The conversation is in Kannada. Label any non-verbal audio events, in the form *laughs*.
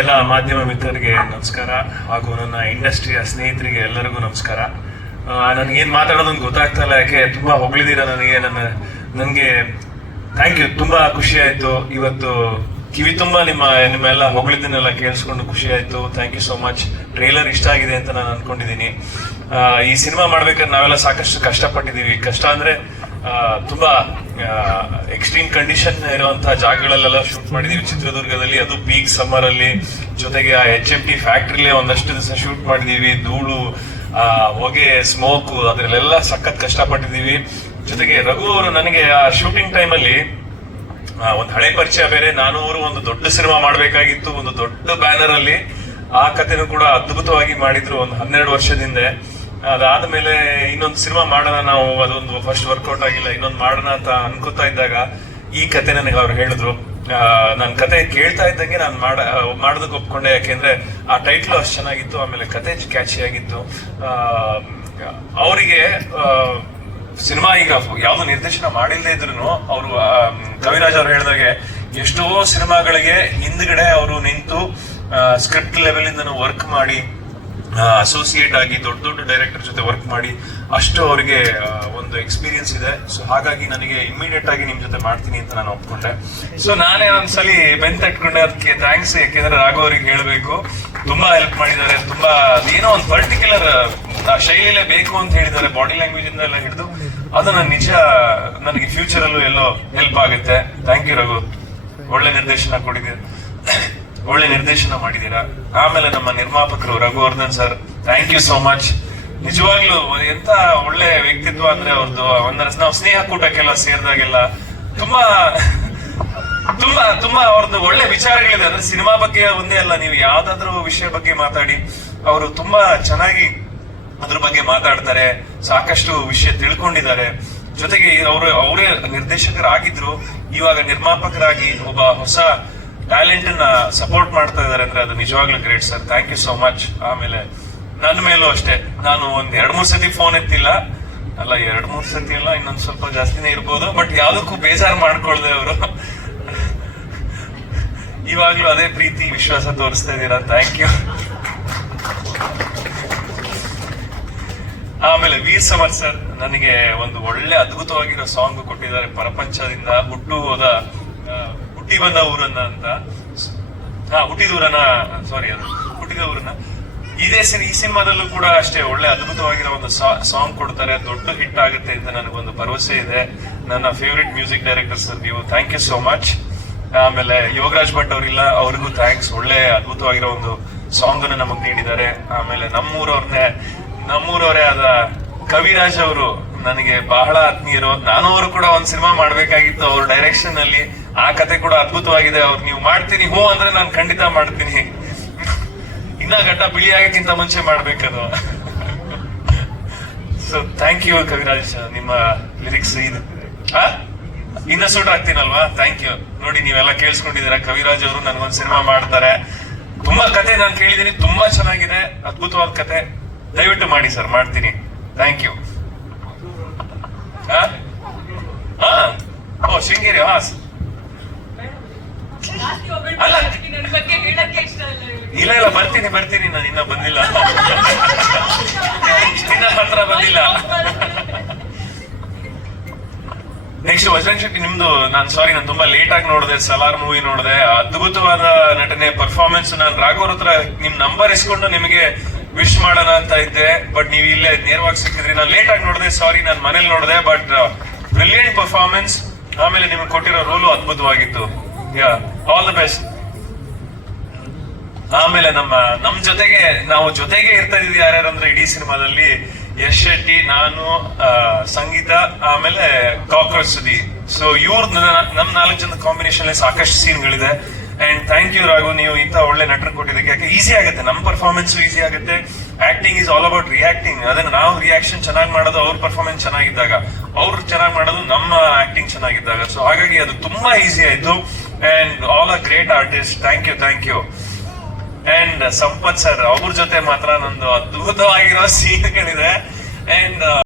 ಎಲ್ಲ ಮಾಧ್ಯಮ ಮಿತ್ರರಿಗೆ ನಮಸ್ಕಾರ ಹಾಗೂ ನನ್ನ ಇಂಡಸ್ಟ್ರಿಯ ಸ್ನೇಹಿತರಿಗೆ ಎಲ್ಲರಿಗೂ ನಮಸ್ಕಾರ. ನನಗೇನು ಮಾತಾಡೋದನ್ನು ಗೊತ್ತಾಗ್ತಾ ಇಲ್ಲ, ಯಾಕೆ ತುಂಬಾ ಹೊಗಳಿದ್ದೀರಾ ನನಗೆ, ನನ್ನ, ನನಗೆ ಥ್ಯಾಂಕ್ ಯು ತುಂಬಾ ಖುಷಿ ಆಯ್ತು. ಇವತ್ತು ಕಿವಿ ತುಂಬಾ ನಿಮ್ಮ, ನಿಮ್ಮೆಲ್ಲ ಹೊಗಳಿದ್ದನ್ನೆಲ್ಲ ಕೇಳಿಸ್ಕೊಂಡು ಖುಷಿ ಆಯ್ತು. Thank you so much trailer ಇಷ್ಟ ಆಗಿದೆ ಅಂತ ನಾನು ಅನ್ಕೊಂಡಿದ್ದೀನಿ. ಈ ಸಿನಿಮಾ ಮಾಡ್ಬೇಕಾದ್ರೆ ನಾವೆಲ್ಲ ಸಾಕಷ್ಟು ಕಷ್ಟಪಟ್ಟಿದ್ದೀವಿ. ಕಷ್ಟ ಅಂದ್ರೆ ತುಂಬಾ ಎಕ್ಸ್ಟ್ರೀಮ್ ಕಂಡೀಷನ್ ಇರುವಂತಹ ಜಾಗಗಳಲ್ಲೆಲ್ಲ ಶೂಟ್ ಮಾಡಿದೀವಿ. ಚಿತ್ರದುರ್ಗದಲ್ಲಿ ಅದು ಪೀಕ್ ಸಮ್ಮರ್ ಅಲ್ಲಿ. ಜೊತೆಗೆ ಆ ಎಚ್ ಎಂ ಟಿ ಫ್ಯಾಕ್ಟ್ರಿಲೇ ಒಂದಷ್ಟು ದಿವಸ ಶೂಟ್ ಮಾಡಿದೀವಿ. ಧೂಳು ಹೊಗೆ ಸ್ಮೋಕ್ ಅದ್ರಲ್ಲೆಲ್ಲ ಸಖತ್ ಕಷ್ಟಪಟ್ಟಿದೀವಿ. ಜೊತೆಗೆ ರಘು ಅವರು ನನಗೆ ಆ ಶೂಟಿಂಗ್ ಟೈಮಲ್ಲಿ ಒಂದು ಹಳೆ ಪರಿಚಯ ಬೇರೆ. ನಾನು ಅವರು ಒಂದು ದೊಡ್ಡ ಸಿನಿಮಾ ಮಾಡಬೇಕಾಗಿತ್ತು. ಒಂದು ದೊಡ್ಡ ಬ್ಯಾನರ್ ಅಲ್ಲಿ ಆ ಕಥೆನೂ ಕೂಡ ಅದ್ಭುತವಾಗಿ ಮಾಡಿದ್ರು. ಒಂದು ಹನ್ನೆರಡು ವರ್ಷದಿಂದ. ಅದಾದ್ಮೇಲೆ ಇನ್ನೊಂದು ಸಿನಿಮಾ ಮಾಡೋಣ, ನಾವು ಅದೊಂದು ಫಸ್ಟ್ ವರ್ಕೌಟ್ ಆಗಿಲ್ಲ, ಇನ್ನೊಂದು ಮಾಡೋಣ ಅಂತ ಅನ್ಕೋತಾ ಇದ್ದಾಗ ಈ ಕತೆ ನನಗೆ ಅವ್ರು ಹೇಳಿದ್ರು. ನನ್ನ ಕತೆ ಕೇಳ್ತಾ ಇದ್ದಂಗೆ ನಾನು ಮಾಡ, ಮಾಡೋದಕ್ಕೆ ಒಪ್ಕೊಂಡೆ, ಯಾಕೆಂದ್ರೆ ಆ ಟೈಟ್ಲು ಅಷ್ಟು ಚೆನ್ನಾಗಿತ್ತು, ಆಮೇಲೆ ಕತೆ ಕ್ಯಾಚಿ ಆಗಿತ್ತು. ಅವರಿಗೆ ಸಿನಿಮಾ ಈಗ ಯಾವ್ದು ನಿರ್ದೇಶನ ಮಾಡಿಲ್ಲದೆ ಇದ್ರು ಅವರು ಕವಿರಾಜ್ ಅವ್ರು ಹೇಳಿದಾಗೆ ಎಷ್ಟೋ ಸಿನಿಮಾಗಳಿಗೆ ಹಿಂದ್ಗಡೆ ಅವರು ನಿಂತು ಸ್ಕ್ರಿಪ್ಟ್ ಲೆವೆಲ್ ಇಂದ ವರ್ಕ್ ಮಾಡಿ ಅಸೋಸಿಯೇಟ್ ಆಗಿ ದೊಡ್ಡ ದೊಡ್ಡ ಡೈರೆಕ್ಟರ್ ಜೊತೆ ವರ್ಕ್ ಮಾಡಿ ಅಷ್ಟು ಅವರಿಗೆ ಒಂದು ಎಕ್ಸ್ಪೀರಿಯನ್ಸ್ ಇದೆ. ಸೊ ಹಾಗಾಗಿ ನನಗೆ ಇಮಿಡಿಯೇಟ್ ಆಗಿ ನಿಮ್ ಜೊತೆ ಮಾಡ್ತೀನಿ ಅಂತ ನಾನು ಒಪ್ಕೊಂಡೆ. ಸೊ ನಾನೇ ಒಂದ್ಸಲಿ ಬೆನ್ ತಟ್ಕೊಂಡೆ ಅದಕ್ಕೆ ಥ್ಯಾಂಕ್ಸ್ ಯಾಕೆಂದ್ರೆ ಅವರಿಗೆ ಹೇಳ್ಬೇಕು. ತುಂಬಾ ಹೆಲ್ಪ್ ಮಾಡಿದ್ದಾರೆ. ತುಂಬಾ, ಏನೋ ಒಂದು ಪರ್ಟಿಕ್ಯುಲರ್ ಶೈಲಿಯಲ್ಲೇ ಬೇಕು ಅಂತ ಹೇಳಿದ್ದಾರೆ. ಬಾಡಿ ಲ್ಯಾಂಗ್ವೇಜ್ ಇಂದ ಎಲ್ಲ ಹಿಡಿದು. ಅದು ನನ್ನ ನಿಜ, ನನಗೆ ಫ್ಯೂಚರ್ ಅಲ್ಲೂ ಎಲ್ಲೋ ಹೆಲ್ಪ್ ಆಗುತ್ತೆ. Thank you Raghu. ಒಳ್ಳೆ ನಿರ್ದೇಶನ ಕೊಟ್ಟಿದ್ದೀರ. ಒಳ್ಳೆ ನಿರ್ದೇಶನ ಮಾಡಿದ್ದೀರಾ? ಆಮೇಲೆ ನಮ್ಮ ನಿರ್ಮಾಪಕರು Raghuvardhan sir thank you so much ನಿಜವಾಗ್ಲೂ ಎಂತ ಒಳ್ಳೆ ವ್ಯಕ್ತಿತ್ವ ಅಂದ್ರೆ ಅವ್ರದ್ದು ಒಂದರ ನಾವು ಸ್ನೇಹ ಕೂಟಕ್ಕೆಲ್ಲ ಸೇರಿದಾಗೆಲ್ಲ ತುಂಬಾ ತುಂಬಾ ತುಂಬಾ ಅವ್ರದ್ದು ಒಳ್ಳೆ ವಿಚಾರಗಳಿದೆ. ಅಂದ್ರೆ ಸಿನಿಮಾ ಬಗ್ಗೆ ಒಂದೇ ಅಲ್ಲ, ನೀವು ಯಾವ್ದಾದ್ರು ವಿಷಯ ಬಗ್ಗೆ ಮಾತಾಡಿ, ಅವರು ತುಂಬಾ ಚೆನ್ನಾಗಿ ಅದ್ರ ಬಗ್ಗೆ ಮಾತಾಡ್ತಾರೆ, ಸಾಕಷ್ಟು ವಿಷಯ ತಿಳ್ಕೊಂಡಿದ್ದಾರೆ. ಜೊತೆಗೆ ಅವರು, ಅವರೇ ನಿರ್ದೇಶಕರಾಗಿದ್ರು, ಇವಾಗ ನಿರ್ಮಾಪಕರಾಗಿ ಒಬ್ಬ ಹೊಸ ಟ್ಯಾಲೆಂಟ್ ಅನ್ನ ಸಪೋರ್ಟ್ ಮಾಡ್ತಾ ಇದಾರೆ ಅಂದ್ರೆ ಅದು ನಿಜವಾಗ್ಲೂ great sir thank you so much ಆಮೇಲೆ ನನ್ನ ಮೇಲೂ ಅಷ್ಟೇ. ನಾನು ಒಂದ್ ಎರಡ್ ಮೂರ್ ಸತಿ ಫೋನ್ ಎತ್ತಿಲ್ಲ. ಅಲ್ಲ, ಎರಡ್ ಮೂರ್ ಸತಿ ಅಲ್ಲ, ಇನ್ನೊಂದ್ ಸ್ವಲ್ಪ ಜಾಸ್ತಿನೇ ಇರ್ಬೋದು. ಬಟ್ ಯಾವ್ದಕ್ಕೂ ಬೇಜಾರು ಮಾಡ್ಕೊಳ್ದೆ ಅವರು. ಇವಾಗ್ಲೂ ಅದೇ ಪ್ರೀತಿ, ವಿಶ್ವಾಸ ತೋರಿಸ್ತಾ ಇದ್ದೀರಾ? ಥ್ಯಾಂಕ್ ಯು ಆಮೇಲೆ ವೀರ್ ಸಮರ್ ಸರ್ ನನಗೆ ಒಂದು ಒಳ್ಳೆ ಅದ್ಭುತವಾಗಿರೋ ಸಾಂಗ್ ಕೊಟ್ಟಿದ್ದಾರೆ ಪ್ರಪಂಚದಿಂದ. ಹುಟ್ಟು ಹೋದ ಹುಟ್ಟಿ ಬಂದ ಊರನ್ನ ಅಂತ. ಹಾ ಹುಟ್ಟಿದ ಊರನ್ನ ಸಾರಿ ಅದು ಹುಟ್ಟಿದ ಊರನ್ನ ಇದೇ ಈ ಸಿನಿಮಾದಲ್ಲೂ ಕೂಡ ಅಷ್ಟೇ, ಒಳ್ಳೆ ಅದ್ಭುತವಾಗಿರೋ ಒಂದು ಸಾಂಗ್ ಕೊಡ್ತಾರೆ. ದೊಡ್ಡ ಹಿಟ್ ಆಗುತ್ತೆ ಅಂತ ನನಗೊಂದು ಭರವಸೆ ಇದೆ. ನನ್ನ ಫೇವ್ರೆಟ್ ಮ್ಯೂಸಿಕ್ ಡೈರೆಕ್ಟರ್ ಸರ್ ನೀವು ಥ್ಯಾಂಕ್ ಯು ಸೋ ಮಚ್ ಆಮೇಲೆ ಯೋಗರಾಜ್ ಭಟ್ ಅವರಿಲ್ಲ, ಅವ್ರಿಗೂ ಥ್ಯಾಂಕ್ಸ್ ಒಳ್ಳೆ ಅದ್ಭುತವಾಗಿರೋ ಒಂದು ಸಾಂಗ್ ಅನ್ನು ನಮಗ್ ನೀಡಿದ್ದಾರೆ. ಆಮೇಲೆ ನಮ್ಮೂರವ್ರನ್ನೇ ನಮ್ಮೂರವರೇ ಆದ ಕವಿರಾಜ್ ಅವರು ನನಗೆ ಬಹಳ ಆತ್ಮೀಯರು. ನಾನು ಅವರು ಕೂಡ ಒಂದು ಸಿನಿಮಾ ಮಾಡ್ಬೇಕಾಗಿತ್ತು. ಅವ್ರ ಡೈರೆಕ್ಷನ್ ಅಲ್ಲಿ ಆ ಕತೆ ಕೂಡ ಅದ್ಭುತವಾಗಿದೆ. ಅವ್ರು ನೀವು ಮಾಡ್ತೀನಿ, ಹೋ ಅಂದ್ರೆ ನಾನು ಖಂಡಿತ ಮಾಡ್ತೀನಿ. ಇನ್ನ ಗಡ್ಡ ಬಿಳಿ ಆಗಕ್ಕಿಂತ ಮುಂಚೆ ಮಾಡ್ಬೇಕದು. ಸೊ ಥ್ಯಾಂಕ್ ಯು ಕವಿರಾಜ್ ನಿಮ್ಮ ಲಿರಿಕ್ಸ್ ಇದು? ಇನ್ನ ಸೂಟ್ ಆಗ್ತೀನಲ್ವಾ? ಥ್ಯಾಂಕ್ ಯು ನೋಡಿ, ನೀವೆಲ್ಲ ಕೇಳಿಸ್ಕೊಂಡಿದ್ದೀರಾ. ಕವಿರಾಜ್ ಅವರು ನನ್ಗೊಂದು ಸಿನಿಮಾ ಮಾಡ್ತಾರೆ. ತುಂಬಾ ಕತೆ ನಾನು ಕೇಳಿದೀನಿ ತುಂಬಾ ಚೆನ್ನಾಗಿದೆ. ಅದ್ಭುತವಾದ ಕತೆ. ದಯವಿಟ್ಟು ಮಾಡಿ ಸರ್, ಮಾಡ್ತೀನಿ. ಥ್ಯಾಂಕ್ ಯು ಓ ಶೃಂಗೇರಿ ಹಾ ಜಾಸ್ತಿ ಹೊಗಳ್ಬೇಡಿ. ಅಲ್ಲ. ಇಲ್ಲ ಇಲ್ಲ ಬರ್ತೀನಿ ಬರ್ತೀನಿ ನಾನು ಇನ್ನ ಬಂದಿಲ್ಲ. ಇನ್ನ ಹತ್ರ ಬಂದಿಲ್ಲ. ನೆಕ್ಸ್ಟ್ ವಜನ್ ಶೆಟ್ಟಿ ನಿಮ್ದು ನಾನು ಸಾರಿ ನಾನು ತುಂಬಾ ಲೇಟ್ ಆಗಿ ನೋಡಿದೆ ಸಲಾರ್ ಮೂವಿ ನೋಡಿದೆ. ಅದ್ಭುತವಾದ ನಟನೆ ಪರ್ಫಾರ್ಮೆನ್ಸ್ ನಾನು ರಾಘವ್ರ ಹತ್ರ ನಿಮ್ ನಂಬರ್ ಇಸ್ಕೊಂಡು ನಿಮಗೆ ವಿಶ್ ಮಾಡೋಣ ಅಂತ ಇದ್ದೆ ಬಟ್ ನೀವು ಇಲ್ಲೇ ನೇರವಾಗಿ ಸಿಕ್ಕಿದ್ರಿ. ನಾನು ಲೇಟ್ ಆಗಿ ನೋಡಿದೆ ಸಾರಿ ನಾನು ಮನೇಲಿ ನೋಡಿದೆ ಬಟ್ ಬ್ರಿಲಿಯಂಟ್ ಪರ್ಫಾರ್ಮೆನ್ಸ್ ಆಮೇಲೆ ನಿಮಗೆ ಕೊಟ್ಟಿರೋ ರೋಲು ಅದ್ಭುತವಾಗಿತ್ತು. ಆಲ್ ದ ಬೆಸ್ಟ್ ಆಮೇಲೆ ನಮ್ಮ, ನಮ್ ಜೊತೆಗೆ, ನಾವು ಜೊತೆಗೆ ಇರ್ತಾ ಇದೀವಿ ಯಾರ್ಯಾರು ಅಂದ್ರೆ ಇಡೀ ಸಿನಿಮಾದಲ್ಲಿ ಯಶ್ ಶೆಟ್ಟಿ, ನಾನು ಸಂಗೀತ, ಆಮೇಲೆ ಕಾಕ್ರೋಚ್ ಸುದಿ ಸೊ ಇವ್ರ ನಮ್ ನಾಲ್ಕು ಜನ ಕಾಂಬಿನೇಷನ್ ಸಾಕಷ್ಟು ಸೀನ್ಗಳಿದೆ ಅಂಡ್ ಥ್ಯಾಂಕ್ ಯು ರಾಘು ನೀವು ಇಂಥ ಒಳ್ಳೆ ನಟರು ಕೊಟ್ಟಿದ್ದಕ್ಕೆ. ಯಾಕೆ ಈಸಿ ಆಗುತ್ತೆ. ನಮ್ಮ ಪರ್ಫಾರ್ಮೆನ್ಸ್ ಈಸಿ ಆಗುತ್ತೆ. Acting is all about reacting ಅದನ್ನ ನಾವು ರಿಯಾಕ್ಷನ್ ಚೆನ್ನಾಗಿ ಮಾಡೋದು, ಅವ್ರ ಪರ್ಫಾರ್ಮೆನ್ಸ್ ಚೆನ್ನಾಗಿದ್ದಾಗ. ಅವ್ರು ಚೆನ್ನಾಗಿ ಮಾಡೋದು, ನಮ್ಮ ಆಕ್ಟಿಂಗ್ ಚೆನ್ನಾಗಿದ್ದಾಗ. ಸೊ ಹಾಗಾಗಿ ಅದು ತುಂಬಾ ಈಸಿ ಆಯ್ತು. And all a great artist thank you thank you and Sampath sir ಅವ್ರ ಜೊತೆ ಮಾತ್ರ ನಂದು ಅದ್ಭುತವಾಗಿರೋ *laughs* ಸೀನ್ಗಳಿದೆ ಅಂಡ್